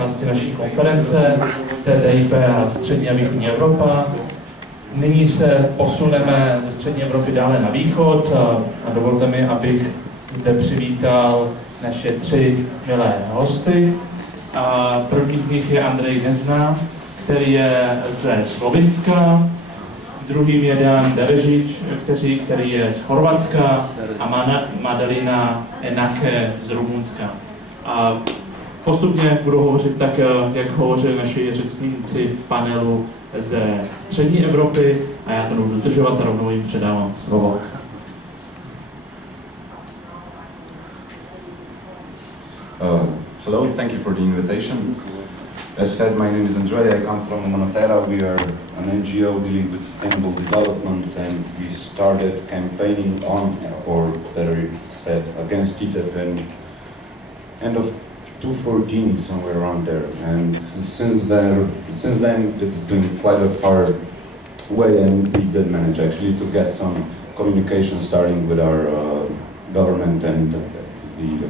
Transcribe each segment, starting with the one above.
části naší konference TTIP a Střední a Východní Evropa. Nyní se posuneme ze Střední Evropy dále na východ a dovolte mi, abych zde přivítal naše tři milé hosty. A první z nich je Andrej Gnezda, který je ze Slovinska, druhým je Dan Derežič, který je z Chorvatska a Madalina Enake z Rumunska. A postupně budu hovořit tak, jak hovořili naši řečníci v panelu ze Střední Evropy a já to nebudu zdržovat a rovnou jim předávám slovo. Hello, thank you for the invitation. As said, my name is Andrej, I come from Monotera. We are an NGO dealing with sustainable development, and we started campaigning on, or better said, against TTIP in end of 2014, somewhere around there. And since then it's been quite a far way, and we did manage actually to get some communication starting with our government and the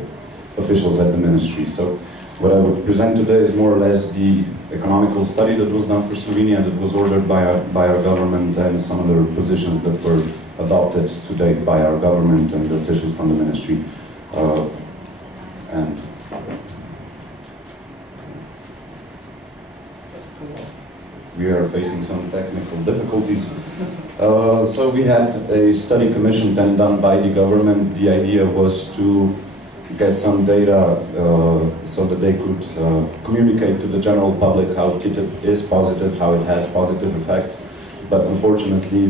officials at the ministry. So what I would present today is more or less the economical study that was done for Slovenia, that was ordered by our government, and some of the positions that were adopted to date by our government and the officials from the ministry. And we are facing some technical difficulties. So we had a study commissioned and done by the government. The idea was to get some data so that they could communicate to the general public how TTIP is positive, how it has positive effects. But unfortunately,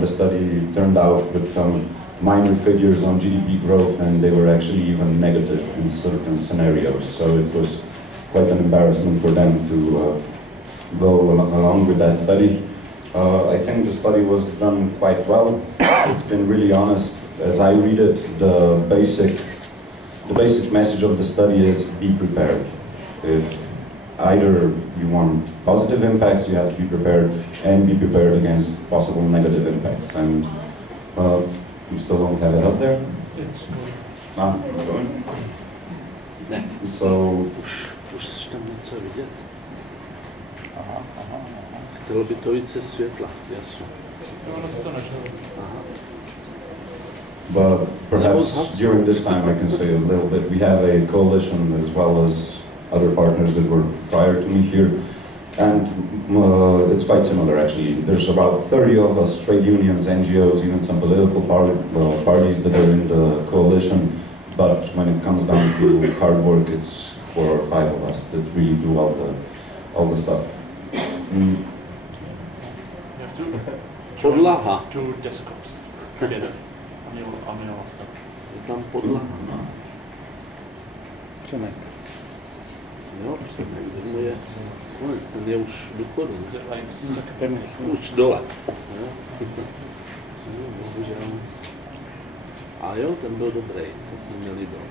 the study turned out with some minor figures on GDP growth, and they were actually even negative in certain scenarios. So it was quite an embarrassment for them to go along with that study. I think the study was done quite well. It's been really honest. As I read it, the basic message of the study is be prepared. If either you want positive impacts, you have to be prepared, and be prepared against possible negative impacts. And you still don't have it up there? It's going. So už tam něco vidět. Chtělo by to více světla, jasno. But perhaps during this time I can say a little bit. We have a coalition as well as other partners that were prior to me here, and it's quite similar actually. There's about 30 of us, trade unions, NGOs, even some political parties that are in the coalition, but when it comes down to hard work, it's 4 or 5 of us that really do all the stuff. Podlaha. Two desktops together. Je tam podlaha. Přemek. Jo, Přemek, to je konec, ten je už v důchodu. Už dole. A jo, ten byl dobrý, to se mi líbil.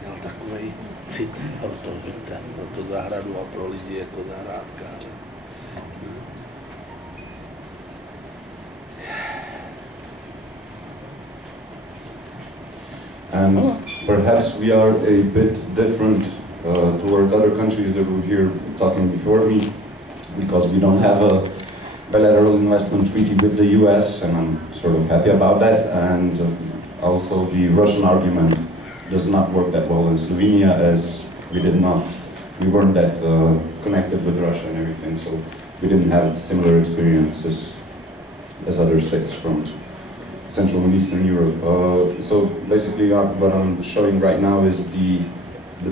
Měl takovej cit pro to, víte, pro tu zahradu a pro lidi jako zahrádkáře. And perhaps we are a bit different towards other countries that were here talking before me, because we don't have a bilateral investment treaty with the US, and I'm sort of happy about that. And also the Russian argument does not work that well in Slovenia, as we weren't that connected with Russia and everything, so we didn't have similar experiences as other states from Central and Eastern Europe. So basically what I'm showing right now is the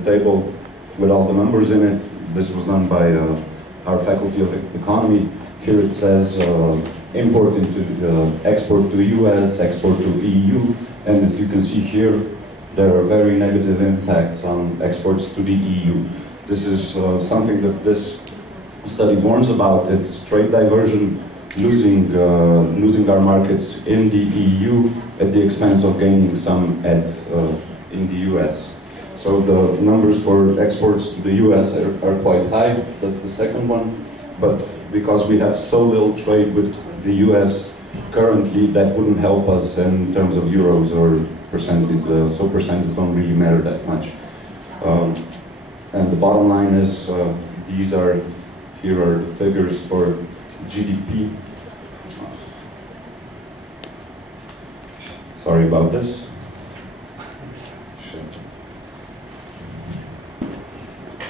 table with all the numbers in it. This was done by our Faculty of Economy. Here it says import into export to US, export to EU, and as you can see here, there are very negative impacts on exports to the EU. This is something that this study warns about. It's trade diversion, losing our markets in the EU at the expense of gaining some in the US. So the numbers for exports to the US are quite high. That's the second one. But because we have so little trade with the US currently, that wouldn't help us in terms of euros or percentage. So percentages don't really matter that much. And the bottom line is, here are the figures for GDP. Sorry about this.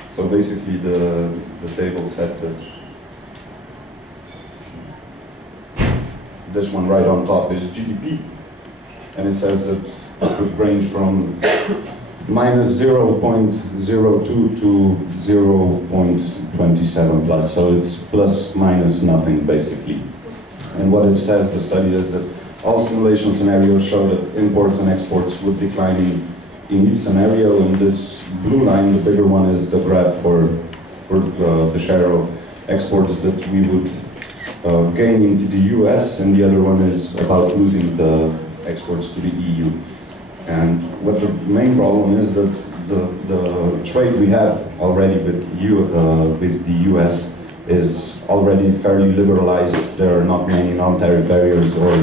So basically the table said that this one right on top is GDP, and it says that it would range from minus 0.02 to 0.27 plus, so it's plus minus nothing basically. And what it says, the study, is that all simulation scenarios show that imports and exports would decline in each scenario, and this blue line, the bigger one, is the graph for the share of exports that we would gain into the US, and the other one is about losing the exports to the EU. And what the main problem is that the trade we have already with the US is already fairly liberalized. There are not many non-tariff barriers or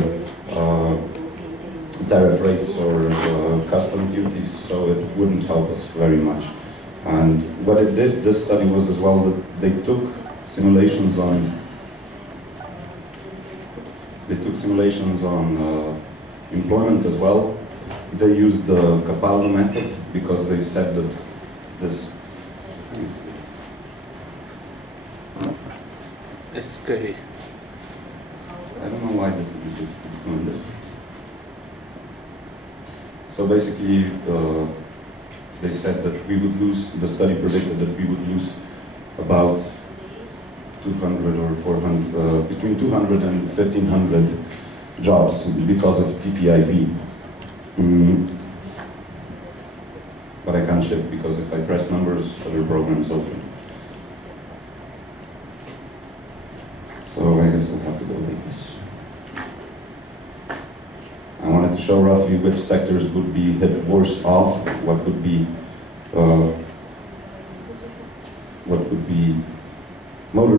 tariff rates or custom duties, so it wouldn't help us very much. And what it did, this study, was as well that they took simulations on employment as well. They used the Capaldo method because they said that this SK. I don't know why it's doing this. So basically, they said that we would lose, the study predicted that we would lose about 200 or 400, between 200 and 1,500 jobs because of TTIP. But I can't shift because if I press numbers, other programs open. So I guess we'll have to go like this. I wanted to show roughly which sectors would be hit worse off, what would be motor